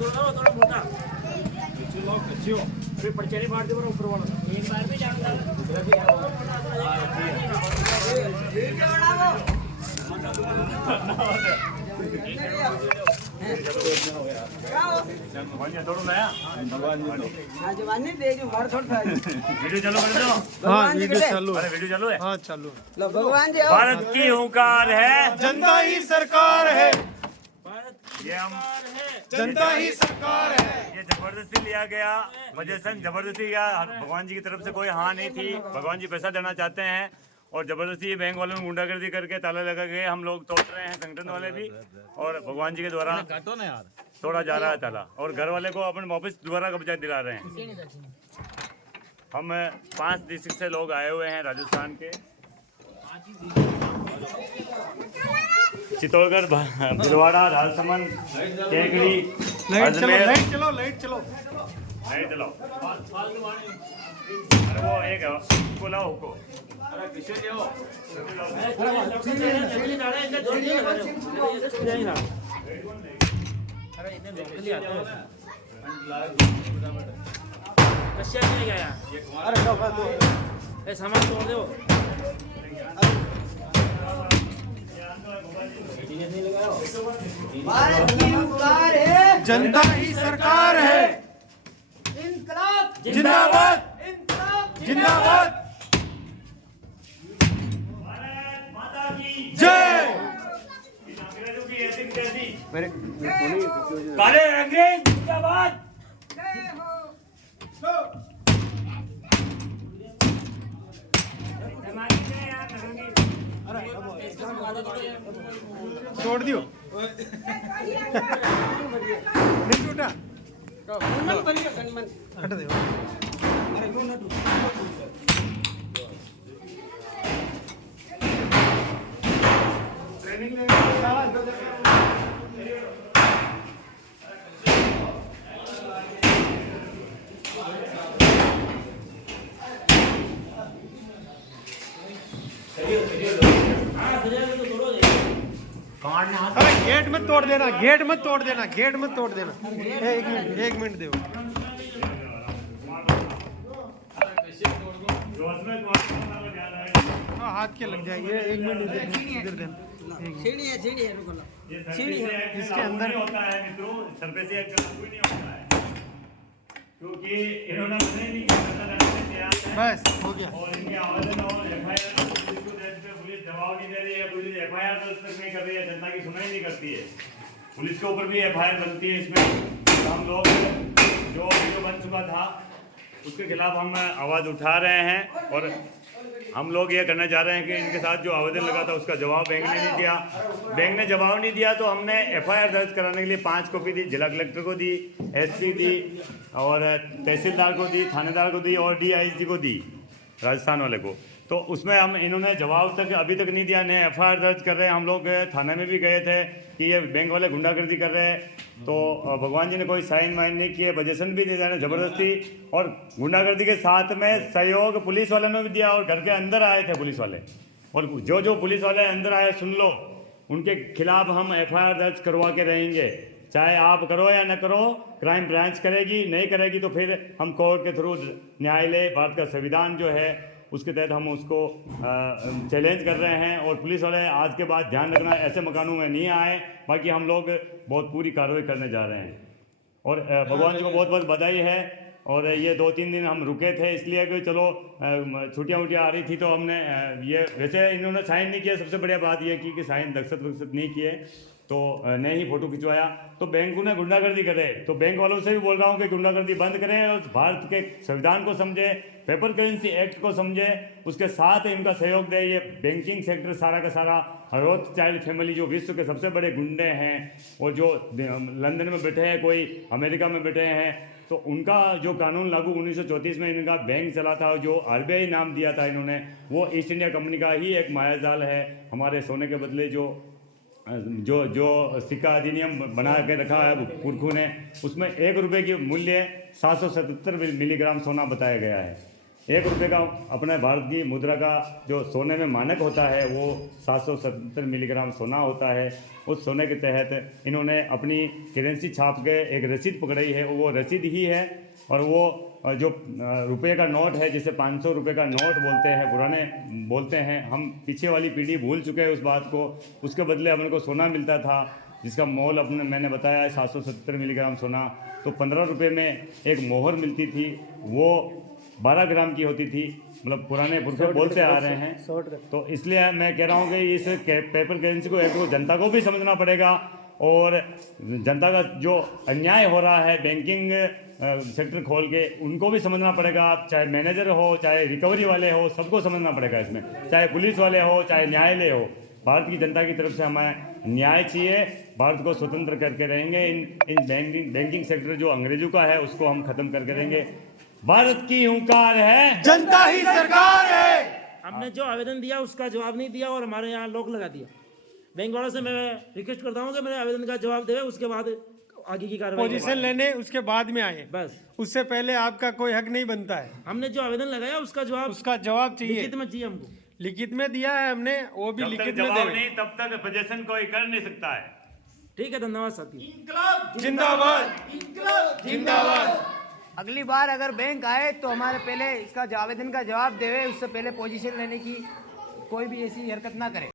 थोड़ा मोटा फिर पर्चे फाड़ दे ऊपर वाला एक बार में जाऊंगा वीडियो चालू कर दो। हाँ वीडियो चालू है। वीडियो चालू है। हाँ चालू है। भगवान जी भारत की हुंकार है, जनता ही सरकार है। ये हम जनता ही सरकार है। ये जबरदस्ती लिया गया, वजह जबरदस्ती या भगवान जी की तरफ से कोई हाँ नहीं थी। भगवान जी पैसा देना चाहते हैं और जबरदस्ती बैंक वालों ने गुंडागर्दी करके ताला लगा के हम लोग तोड़ रहे हैं, संगठन वाले भी, और भगवान जी के द्वारा तोड़ा जा रहा है ताला, और घर वाले को अपन वापस दोबारा कब्जा दिला रहे हैं। हम 5 डिस्ट्रिक्ट से लोग आए हुए हैं, राजस्थान के, चित्तौड़गढ़, भीलवाड़ा, राजसमंद, टेकड़ी, अजमेर। लाइट चलो लाइट चलो। नहीं चलाओ। अरे वो एक बोला हुको सामान तोड़ दो। भारत की हुंकार है, जनता ही सरकार है। इनकलाब जिंदाबाद इनकलाब जिंदाबाद। भारत माता की जय। अंग्रेजों की ऐसी की तैसी। काले अंग्रेज जिंदाबाद। तोड़ दियो। नहीं टूटा। हट दे। ट्रेनिंग लेने साला अरे गेट मत तोड़ देना, गेट मत तोड़ देना, गेट मत तोड़ देना। एक मिनट दो। हाँ हाथ के लग जाएगी। एक मिनट इधर देना। सीढ़ी है रुको लो। इसके अंदर होता है मित्रों, सरफेसी एक्ट लागू नहीं होता है, क्योंकि इन्होंने मना ही नहीं किया, बस हो गया। और इनके आवेदन और एफआईआर पुलिस जवाब नहीं दे रही है, पुलिस एफआईआर तक नहीं कर रही है, जनता की सुनवाई नहीं करती है। पुलिस के ऊपर भी एफआईआर बनती है इसमें। तो हम लोग जो वीडियो बन चुका था उसके खिलाफ हम आवाज़ उठा रहे हैं, और हम लोग ये करना चाह रहे हैं कि इनके साथ जो आवेदन लगा था उसका जवाब बैंक ने नहीं दिया। बैंक ने जवाब नहीं दिया तो हमने एफआईआर दर्ज कराने के लिए 5 कॉपी दी, जिला कलेक्टर को दी, एसपी दी, और तहसीलदार को दी, थानेदार को दी, और डीआईजी को दी, राजस्थान वाले को। तो उसमें हम इन्होंने जवाब तक अभी तक नहीं दिया, नए एफआईआर दर्ज कर रहे हैं। हम लोग थाने में भी गए थे कि ये बैंक वाले गुंडागर्दी कर रहे हैं, तो भगवान जी ने कोई साइन वाइन नहीं किए, पोजीशन भी दे देना जबरदस्ती, और गुंडागर्दी के साथ में सहयोग पुलिस वालों ने भी दिया, और घर के अंदर आए थे पुलिस वाले, और जो पुलिस वाले अंदर आए सुन लो, उनके खिलाफ हम एफआईआर दर्ज करवा के रहेंगे, चाहे आप करो या न करो। क्राइम ब्रांच करेगी, नहीं करेगी तो फिर हम कोर्ट के थ्रू, न्यायालय, भारत का संविधान जो है उसके तहत हम उसको चैलेंज कर रहे हैं। और पुलिस वाले आज के बाद ध्यान रखना ऐसे मकानों में नहीं आए, बाकी हम लोग बहुत पूरी कार्रवाई करने जा रहे हैं। और भगवान जी को बहुत बहुत बधाई है। और ये 2-3 दिन हम रुके थे इसलिए कि चलो छुट्टियाँ वुट्टियाँ आ रही थी, तो हमने ये, वैसे इन्होंने साइन नहीं किया, सबसे बढ़िया बात ये की कि साइन दस्तखत नहीं किए, तो नहीं ही फ़ोटो खिंचवाया। तो बैंक ने गुंडागर्दी करे, तो बैंक वालों से भी बोल रहा हूँ कि गुंडागर्दी बंद करें और भारत के संविधान को समझे, पेपर करेंसी एक्ट को समझे, उसके साथ इनका सहयोग दे। ये बैंकिंग सेक्टर सारा का सारा, रोथस्चाइल्ड फैमिली जो विश्व के सबसे बड़े गुंडे हैं, और जो लंदन में बैठे हैं, कोई अमेरिका में बैठे हैं, तो उनका जो कानून लागू 1934 में इनका बैंक चला था, जो आरबीआई नाम दिया था इन्होंने, वो ईस्ट इंडिया कंपनी का ही एक मायाजाल है। हमारे सोने के बदले जो सिक्का अधिनियम बना के रखा है पुरखों ने, उसमें 1 रुपये की मूल्य 777 मिलीग्राम सोना बताया गया है। 1 रुपये का अपने भारत की मुद्रा का जो सोने में मानक होता है वो 770 मिलीग्राम सोना होता है। उस सोने के तहत इन्होंने अपनी करेंसी छाप के एक रसीद पकड़ाई है, वो रसीद ही है। और वो जो रुपये का नोट है, जिसे 500 रुपये का नोट बोलते हैं, पुराने बोलते हैं, हम पीछे वाली पीढ़ी भूल चुके हैं उस बात को। उसके बदले हमने को सोना मिलता था जिसका मोल अपने मैंने बताया है 770 मिलीग्राम सोना। तो 15 रुपये में एक मोहर मिलती थी, वो 12 ग्राम की होती थी, मतलब पुराने पुरखे बोलते आ रहे हैं। तो इसलिए मैं कह रहा हूँ कि इस पेपर करेंसी को एक तो जनता को भी समझना पड़ेगा, और जनता का जो अन्याय हो रहा है बैंकिंग सेक्टर खोल के, उनको भी समझना पड़ेगा। चाहे मैनेजर हो, चाहे रिकवरी वाले हो, सबको समझना पड़ेगा इसमें, चाहे पुलिस वाले हो, चाहे न्यायालय हो। भारत की जनता की तरफ से हमें न्याय चाहिए, भारत को स्वतंत्र करके रहेंगे। इन बैंकिंग सेक्टर जो अंग्रेजों का है उसको हम खत्म करके रहेंगे। भारत की हुंकार है, जनता ही सरकार है। हमने जो आवेदन दिया उसका जवाब नहीं दिया और हमारे यहाँ लॉक लगा दिया। बैंक वालों से मैं रिक्वेस्ट करता हूँ कि मेरे आवेदन का जवाब देवे, उसके बाद आगे की कार्रवाई पोजीशन लेने उसके बाद में आए, बस उससे पहले आपका कोई हक नहीं बनता है। हमने जो आवेदन लगाया उसका जवाब चाहिए। लिखित में चाहिए हमको। लिखित में दिया है हमने, वो भी जब तक लिखित में जवाब देवे। नहीं तब तक पोजीशन कोई कर नहीं सकता है। ठीक है, धन्यवाद साथी। जिंदाबाद जिंदाबाद। अगली बार अगर बैंक आए तो हमारे पहले इसका आवेदन का जवाब देवे, उससे पहले पोजीशन लेने की कोई भी ऐसी हरकत ना करे।